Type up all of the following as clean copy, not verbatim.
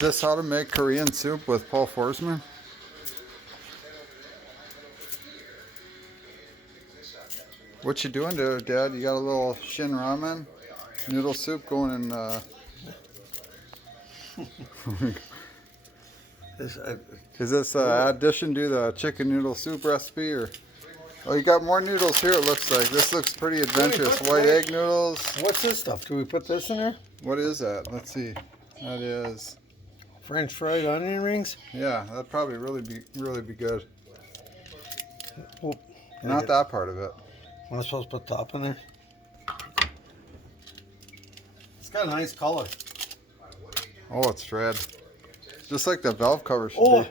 This how to make Korean soup with Paul Forsman? What you doing there, Dad? You got a little shin ramen noodle soup going in is this addition to the chicken noodle soup recipe, or oh, you got more noodles here, it looks like. This looks pretty adventurous. White egg noodles. What's this stuff? Do we put this in there? What is that? Let's see. That is French fried onion rings? Yeah, that'd probably really be good. Oh, Not that part of it. Am I supposed to put top in there? It's got a nice color. Oh, it's red. Just like the valve cover should be.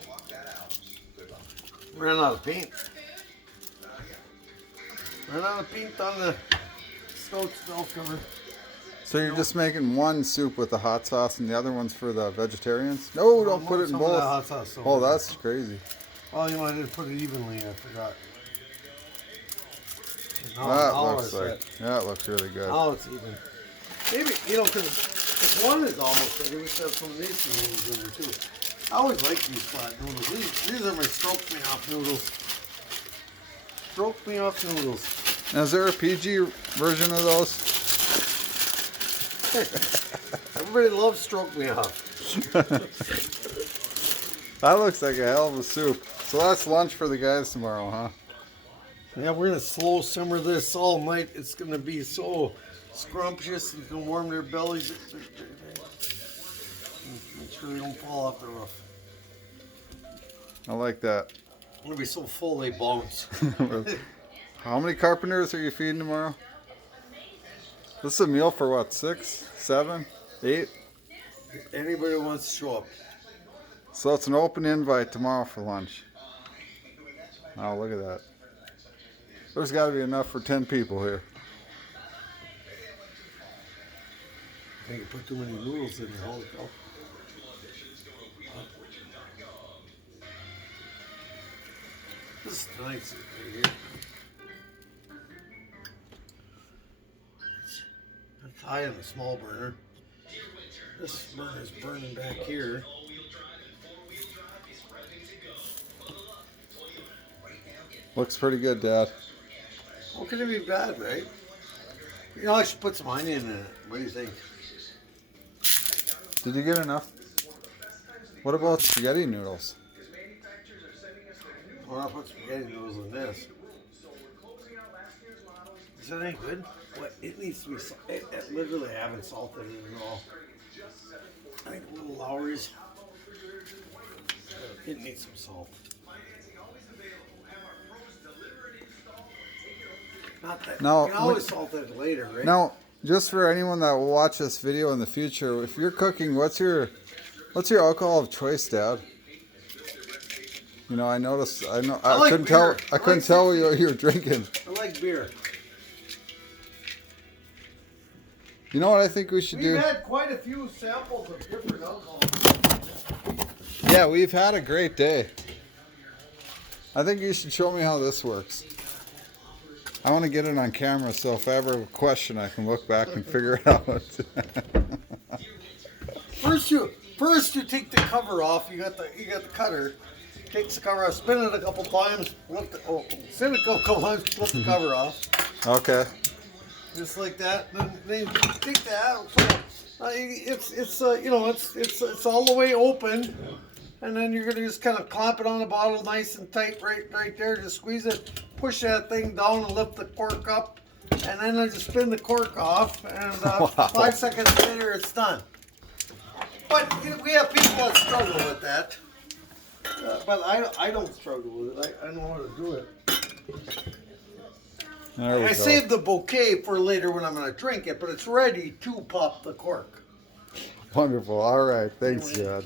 Ran out of paint. Ran out of paint on the Stokes valve cover. So you're just making one soup with the hot sauce and the other one's for the vegetarians? No, don't put it in both. Hot sauce Oh, that's crazy. Oh, you know, I didn't put it evenly. I forgot. That looks really good. Oh, it's even. Maybe, you know, because if one is almost ready, we should have some of these noodles in there too. I always like these flat noodles. These are my stroke me off noodles. Stroke me off noodles. Now, is there a PG version of those? Everybody loves stroke me off. That looks like a hell of a soup. So that's lunch for the guys tomorrow, huh? Yeah, we're gonna slow simmer this all night. It's gonna be so scrumptious. It's gonna warm their bellies. Make sure they don't fall off the roof. I like that. It's gonna be so full they bounce. How many carpenters are you feeding tomorrow? This is a meal for what, 6, 7, 8? Anybody who wants to show up. So it's an open invite tomorrow for lunch. Oh, look at that. There's got to be enough for 10 people here. I think you put too many noodles in there. Holy cow. This is nice right here. It's high on the small burner. This burner is burning back here. Looks pretty good, Dad. How can it be bad, right? You know, I should put some onion in it. What do you think? Did you get enough? What about spaghetti noodles? Or I'll put spaghetti noodles in this. Is that any good? What? It needs to be. It literally haven't salted it at all. I think little Lowry's. It needs some salt. Not that. Now, you can always salt it later, right? Now, just for anyone that will watch this video in the future, if you're cooking, what's your alcohol of choice, Dad? You know, I noticed. I like couldn't beer. tell. I couldn't tell what you were drinking. I like beer. You know what I think we should do? We've had quite a few samples of different alcohols. Yeah, we've had a great day. I think you should show me how this works. I want to get it on camera, so if I ever have a question, I can look back and figure it out. First you take the cover off. You got the cutter. Takes the cover off. Spin it a couple times. Spin it a couple times. Flip the cover off. Okay. Just like that. Then you take that out. It's you know, it's all the way open, and then you're gonna just kind of clamp it on the bottle nice and tight right there. Just squeeze it, push that thing down, and lift the cork up, and then I just spin the cork off, and Wow. 5 seconds later it's done. But we have people that struggle with that. But I don't struggle with it. I know how to do it. There we I go. saved the bouquet for later when I'm going to drink it, but it's ready to pop the cork. Wonderful. All right. Thanks, Dad.